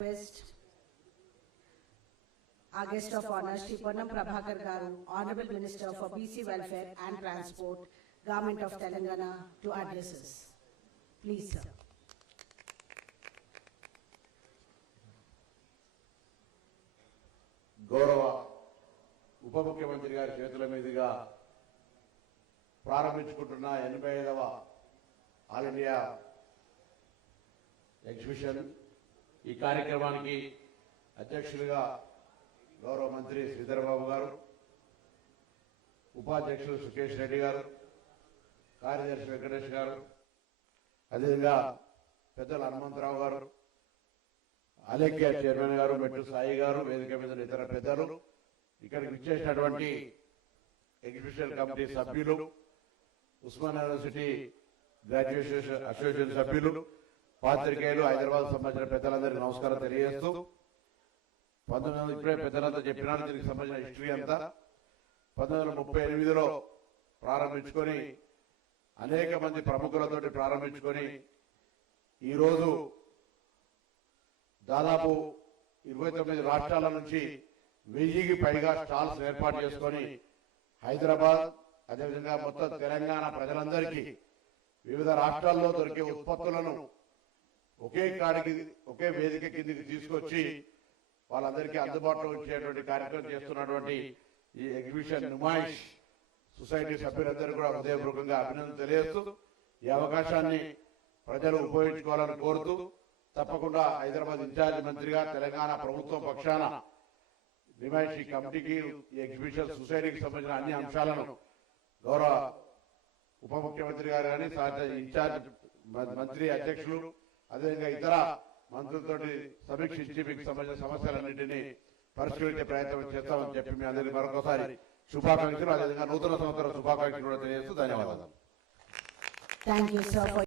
Request our guest of honor, Shri Ponnam Prabhakar Garu, Honorable Minister for BC Welfare and Transport, Government of Telangana, to address us. Please, sir. గౌరవ ఉప ముఖ్యమంత్రి గారి చేతుల మీదుగా ప్రారంభించుకుంటున్న 85వ all India exhibition ఈ కార్యక్రమానికి అధ్యక్షులుగా గౌరవ మంత్రి శ్రీధర్ బాబు గారు, ఉపాధ్యక్షులు సుకేష్ రెడ్డి గారు, కార్యదర్శి వెంకటేష్ గారు, అదేవిధంగా పెద్దలు హనుమంతరావు గారు, అలేఖ్య చైర్మన్ గారు, మెట్టు సాయి గారు, వేదిక మీద ఇతర పెద్దలు, ఇక్కడికి విచ్చేసినటువంటి ఎగ్జిబిషన్ కమిటీ సభ్యులు, ఉస్మానియా యూనివర్సిటీ గ్రాడ్యుయేషన్ అసోసియేషన్ సభ్యులు, పాత్రికేయులు, హైదరాబాద్ సంబంధించిన పెద్దలందరికీ నమస్కారం తెలియజేస్తూ 1900 ఇప్పుడే పెద్దలంతా చెప్పినారు దీనికి సంబంధించిన హిస్టరీ అంతా. 1938లో ప్రారంభించుకొని అనేక మంది ప్రముఖులతోటి ప్రారంభించుకొని ఈరోజు దాదాపు 29 రాష్ట్రాల నుంచి 1000కి పైగా స్టాల్స్ ఏర్పాటు చేసుకొని హైదరాబాద్ అదేవిధంగా మొత్తం తెలంగాణ ప్రజలందరికీ వివిధ రాష్ట్రాల్లో దొరికే ఉత్పత్తులను ఒకే కాడికి ఒకే వేదిక కిందికి తీసుకొచ్చి వాళ్ళందరికీ అందుబాటులో ఉంచేటువంటి కార్యక్రమం చేస్తున్నటువంటి ఈ ఎగ్జిబిషన్ నుమాయిష్ సొసైటీ సభ్యులందరూ కూడా హృదయపూర్వకంగా అభినందనలు తెలియజేస్తూ ఈ అవకాశాన్ని ప్రజలు ఉపయోగించుకోవాలని కోరుతూ తప్పకుండా హైదరాబాద్ ఇన్ఛార్జ్ మంత్రిగా తెలంగాణ ప్రభుత్వం పక్షాన నిమాయిష్ కమిటీకి ఈ ఎగ్జిబిషన్ సొసైటీకి సంబంధించిన అన్ని అంశాలను గౌరవ ఉప ముఖ్యమంత్రి గారు కానీ ఇన్ఛార్జ్ మంత్రి అధ్యక్షులు అదేవిధంగా ఇతర మంత్రులతోటి సమీక్షించి మీకు సంబంధించిన సమస్యలన్నింటినీ పరిష్కరించే ప్రయత్నం చేస్తామని చెప్పి మీ అందరికీ మరొకసారి శుభాకాంక్షలు, అదేవిధంగా నూతన సంవత్సర శుభాకాంక్షలు కూడా తెలియజేస్తూ ధన్యవాదాలు. Thank you, sir.